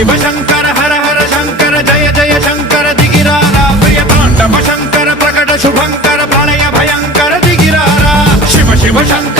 शिव शंकर हर हर शंकर जय जय शंकर दिगिरारा प्रिय तांडव शंकर प्रकट शुभंकर प्रणय भयंकर दिगिरारा शिव शिव शंकर